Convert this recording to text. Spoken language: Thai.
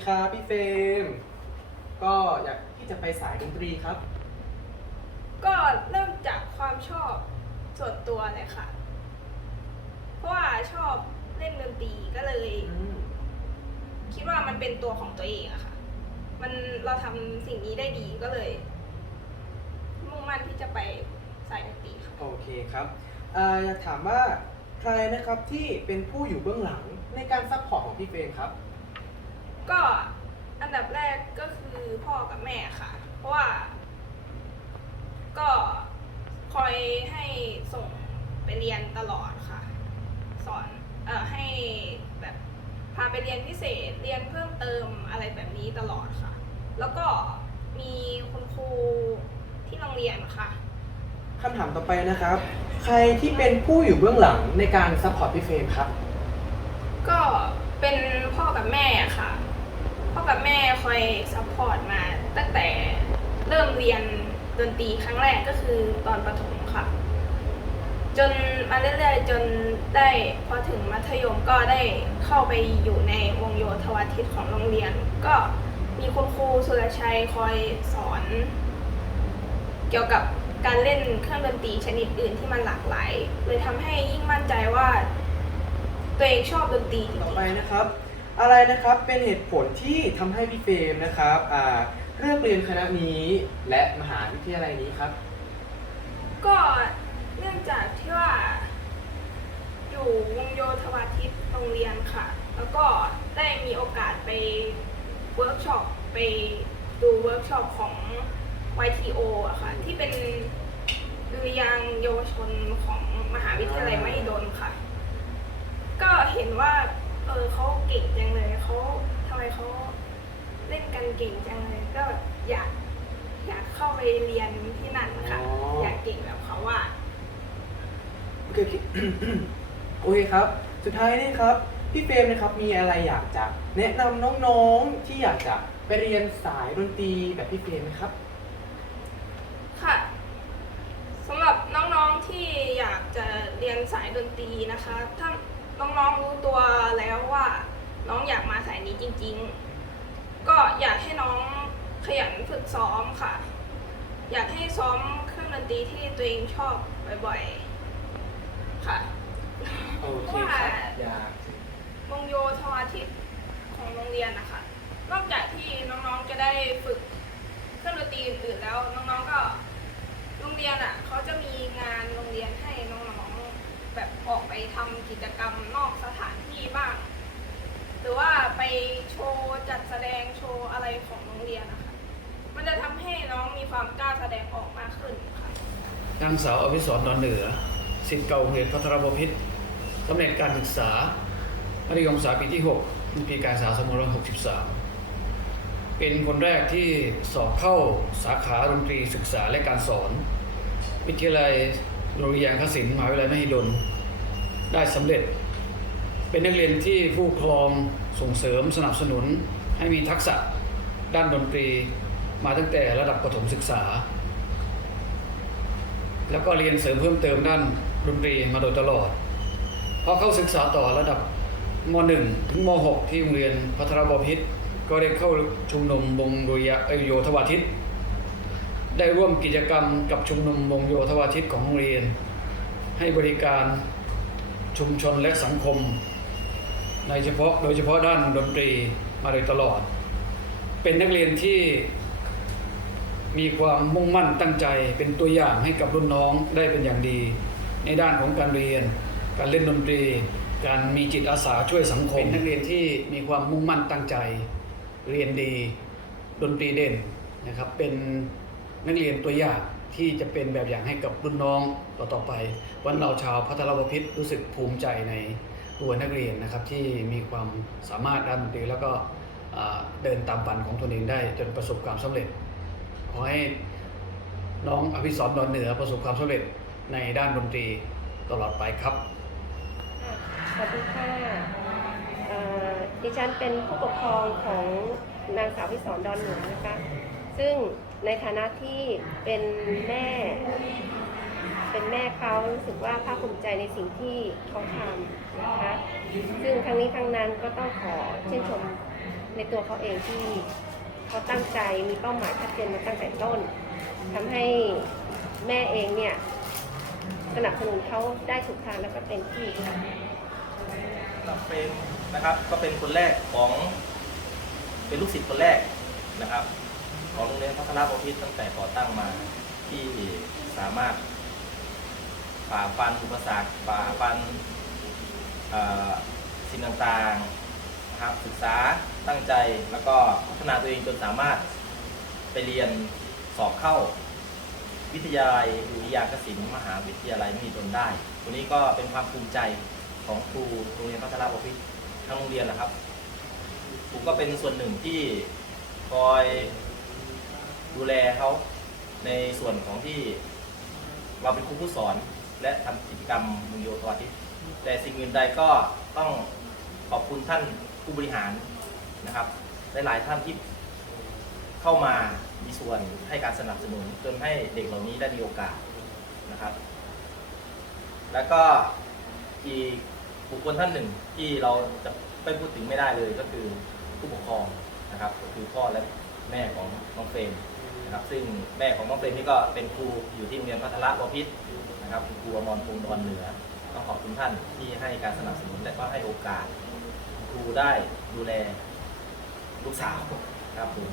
ดีครับพี่เฟรมก็อยากที่จะไปสายดนตรีครับ ก็เริ่มจากความชอบส่วนตัวเลยค่ะ เพราะว่าชอบเล่นดนตรีก็เลย อืมคิดว่ามันเป็นตัวของตัวเองอะค่ะ มันเราทำสิ่งนี้ได้ดีก็เลยมุ่งมั่นที่จะไปสายดนตรีค่ะ โอเคครับเอ่ออยากถามว่าใครนะครับที่เป็นผู้อยู่เบื้องหลังในการซัพพอร์ตของพี่เฟรมครับ ก็อันดับแรกก็คือพ่อกับแม่ค่ะ เพราะว่า ก็คอยให้ส่งไปเรียนตลอดค่ะ สอนเอ่อให้แบบพาไปเรียนพิเศษเรียนเพิ่มเติมอะไรแบบนี้ตลอดค่ะ แล้วก็มีคุณครูที่โรงเรียนค่ะ คำถามต่อไปนะครับ ใครที่เป็นผู้อยู่เบื้องหลังในการซัพพอร์ตพี่เฟรมครับ ก็เป็นพ่อกับแม่ค่ะ พ่อ กับแม่คอยซัพพอร์ตมาตั้งแต่เริ่มเรียนดนตรีครั้งแรกก็คือตอนประถมค่ะ จนมาเรื่อยๆจนได้พอถึงมัธยมก็ได้เข้าไปอยู่ในวงโยธวาทิตของโรงเรียน ก็มีคุณครูสุรชัยคอยสอน เกี่ยวกับการเล่นเครื่องดนตรีชนิดอื่นที่มันหลากหลายเลยทำให้ยิ่งมั่นใจว่า ตัวเองชอบดนตรีต่อไปนะครับ อะไรนะครับเป็นเหตุผลที่ทำให้พี่เฟรมนะครับอ่าเลือกเรียนคณะนี้และมหาวิทยาลัยนี้ครับ ก็เนื่องจากที่ว่า อยู่วงโยธวาทิตโรงเรียนค่ะ แล้วก็ได้มีโอกาสไปเวิร์กช็อปไปดูเวิร์กช็อปของ YTO อะค่ะ ที่เป็นดุริยางค์เยาวชนของมหาวิทยาลัยมหิดลค่ะ ก็เห็นว่า เออเขาเก่งจังเลยเขาทำไมเขาเล่นกันเก่งจังเลยก็แบบอยากอยากเข้าไปเรียนที่นั่นค่ะ อ๋ออ อยากเก่งแบบเขาว่า โอเคพี่โอเคครับ สุดท้ายนี่ครับ พี่เฟรมนะครับมีอะไรอยากจะแนะนำน้องๆที่อยากจะไปเรียนสายดนตรีแบบพี่เฟรมไหมครับ ค่ะสำหรับน้องๆที่อยากจะเรียนสายดนตรีนะคะ ถ้า น้องๆรู้ตัวแล้วว่าน้องอยากมาสายนี้จริง ๆ ก็อยากให้น้องขยันฝึกซ้อมค่ะ อยากให้ซ้อมเครื่องดนตรีที่ตัวเองชอบบ่อยๆ ค่ะโอเคครับอยากวงโยธวาทิตของโรงเรียนนะคะ นอกจากที่น้องๆจะได้ฝึกเครื่องดนตรีอื่นๆแล้ว น้องๆก็โรงเรียนอะเขาจะมีงานโรงเรียนให้น้องๆ แบบออกไปทำกิจกรรมนอกสถานที่บ้าง หรือว่าไปโชว์จัดแสดงโชว์อะไรของโรงเรียนนะคะ มันจะทำให้น้องมีความกล้าแสดงออกมากขึ้นค่ะ นางสาวอภิสรดอนเหนือสิทธิ์เก่าโรงเรียนพัทรบพิษตำแหน่งการศึกษามัธยมศึกษาปีที่6ปีการศึกษา2563 เป็นคนแรกที่สอบเข้าสาขาดนตรีศึกษาและการสอน วิทยาลัย โรงเรียนคศิลป์มหาวิทยาลัยมหิดล ได้สำเร็จ เป็นนักเรียนที่ผู้ครองส่งเสริมสนับสนุนให้มีทักษะด้านดนตรีมาตั้งแต่ระดับประถมศึกษา แล้วก็เรียนเสริมเพิ่มเติมด้านดนตรีมาโดยตลอดพอเข้าศึกษาต่อระดับม .1 ถึงม .6 ที่โรงเรียนพัทรบพิษก็ได้เข้าชุมนุมวงโยเอโยธวาทิต ได้ร่วมกิจกรรมกับชุมนุมวงโยธวาทิตของโรงเรียน ให้บริการชุมชนและสังคม ในเฉพาะโดยเฉพาะด้านดนตรีมาโดยตลอด เป็นนักเรียนที่มีความมุ่งมั่นตั้งใจเป็นตัวอย่างให้กับรุ่นน้องได้เป็นอย่างดี ในด้านของการเรียน การเล่นดนตรี การมีจิตอาสาช่วยสังคมเป็นนักเรียนที่มีความมุ่งมั่นตั้งใจ เรียนดี ดนตรีเด่นนะครับเป็น นักเรียนตัวอย่างที่จะเป็นแบบอย่างให้กับรุ่นน้องต่อๆไป วันเราชาวพัทรบพิษรู้สึกภูมิใจในตัวนักเรียนนะครับที่มีความสามารถด้านดนตรีแล้วก็เดินตามฝันของตนเองได้จนประสบความสำเร็จ ขอให้น้องอภิสรดอนเหนือประสบความสำเร็จในด้านดนตรีตลอดไปครับ สวัสดีค่ะดิฉันเป็นผู้ปกครองของนางสาวพิสรดอนเหนือนะคะ ซึ่ง ในฐานะที่เป็นแม่ เป็นแม่เขารู้สึกว่าภาคภูมิใจในสิ่งที่เขาทำนะคะซึ่งทั้งนี้ทั้งนั้นก็ต้องขอชื่นชมในตัวเขาเองที่เขาตั้งใจมีเป้าหมายชัดเจนมาตั้งแต่ต้นทำให้แม่เองเนี่ยสนับสนุนเขาได้ถูกทางแล้วก็เต็มที่ค่ะเฟรมนะครับก็เป็นคนแรกของ เป็นลูกศิษย์คนแรกนะครับ ของโรงเรียนพัฒนาบพิตตั้งแต่ก่อตั้งมาที่สามารถฝ่าฟันอุปสรรคฝ่าฟันสิ่งต่างๆนะครับศึกษาตั้งใจแล้วก็พัฒนาตัวเองจนสามารถไปเรียนสอบเข้า วิทยาลัยดุริยางคศิลป์มหาวิทยาลัยมหิดลได้ ตัวนี้ก็เป็นความภูมิใจของครูโรงเรียนพัฒนาบพิตทั้งโรงเรียนนะครับครูก็เป็นส่วนหนึ่งที่คอย ดูแลเขาในส่วนของที่เราเป็นครูผู้สอน และทำกิจกรรมมุงโยตวาทิตแต่สิ่งอื่นใดก็ต้องขอบคุณท่านผู้บริหารนะครับหลายๆท่านที่เข้ามามีส่วนให้การสนับสนุนจนให้เด็กเหล่านี้ได้มีโอกาสนะครับ แล้วก็อีกบุคคลท่านหนึ่งที่เราจะไม่พูดถึงไม่ได้เลยก็คือผู้ปกครองนะครับ ก็คือพ่อและแม่ของน้องเฟรม นะครับซึ่งแม่ของน้องเปรมนี่ก็เป็นครูอยู่ที่โรงเรียนพัทละวพิษนะครับครูอมรพงศ์ดอนเหนือต้องขอบคุณท่านที่ให้การสนับสนุนและก็ให้โอกาสครูได้ดูแลลูกสาวครับผม